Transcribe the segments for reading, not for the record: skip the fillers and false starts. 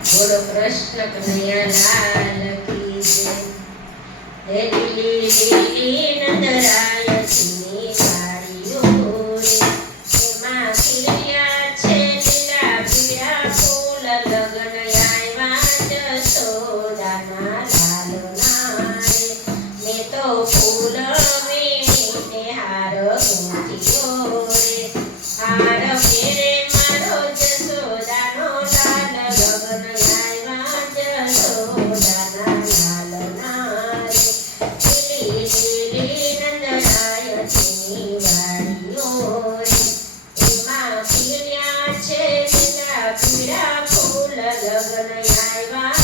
બોલો કૃષ્ણ કનૈયા લાલ કી જય. હે લીલી લીલી નંદરાયની વાડીઓ રે, એમાં ખીલ્યા છે લીલા પીળા ફૂલ, લગન આવ્યા જશોદાના લાલના રે. મેં તો ફૂલ વીણીને હાર ગૂંથ્યો રે, હાર ફેરે મારો જશોદાનો લાલ, લગન આવ્યા જશોદાના લાલના રે. લીલી લીલી નંદરાયની વાડીઓ રે, એમાં ખીલ્યા છે લીલા પીળા ફૂલ, લગન આવ્યા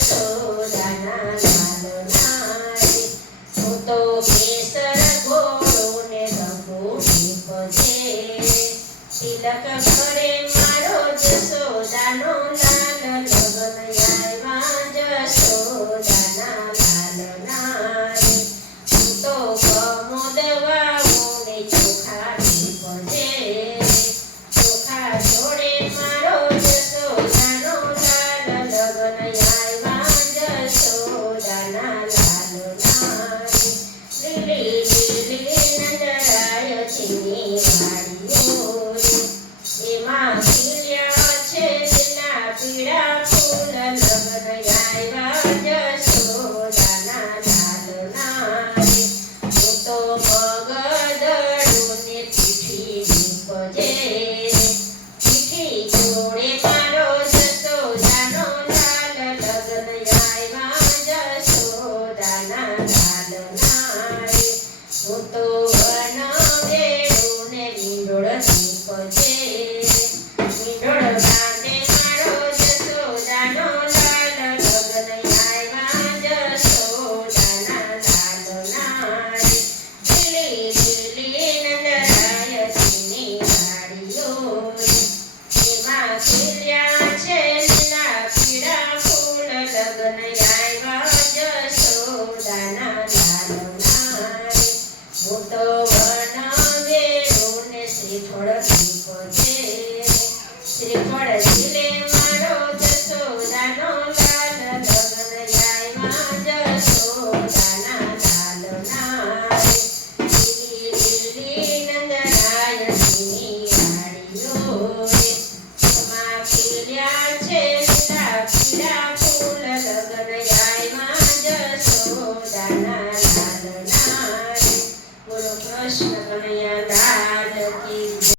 જશોદાના લાલના રે. હું તો કેસર ગોળો ને રંગો નીપજે, તિલક કરે મારો જશોદાનો લાલ, લગન આવ્યા જશોદાના લાલના રે. હું તો કમોદ વાવું ને ચોખા નીપજે, ચોખા જોડે મારો જશોદાનો લાલ, લગન આવ્યા જશોદાના લાલના રે. લીલી લીલી નંદરાયની વાડીઓ રે, એમાં ખીલ્યા છે લીલા પીળા ફૂલ, લગન આવ્યા જશોદાના લાલના રે. હું તો મગદડું ને પીઠી નીપજે, પીઠી જોડે મારો જશોદાનો લાલ, લગન આવ્યા જશોદાના લાલના રે. હું તો વન વેડું ને વીંડોળ નીપજે, વીંડોળ બાંધે મારો જશોદાનો લાલ, લગન આવ્યા જશોદાના લાલના રે. લીલી લીલી નંદરાયની વાડીઓ રે, એમાં ખીલ્યા છે લીલા પીળા ફૂલ, લગન આવ્યા જશોદાના લાલના રે. હું તો વન વેડું ને શ્રીફળ નીપજે, શ્રીફળ ઝીલે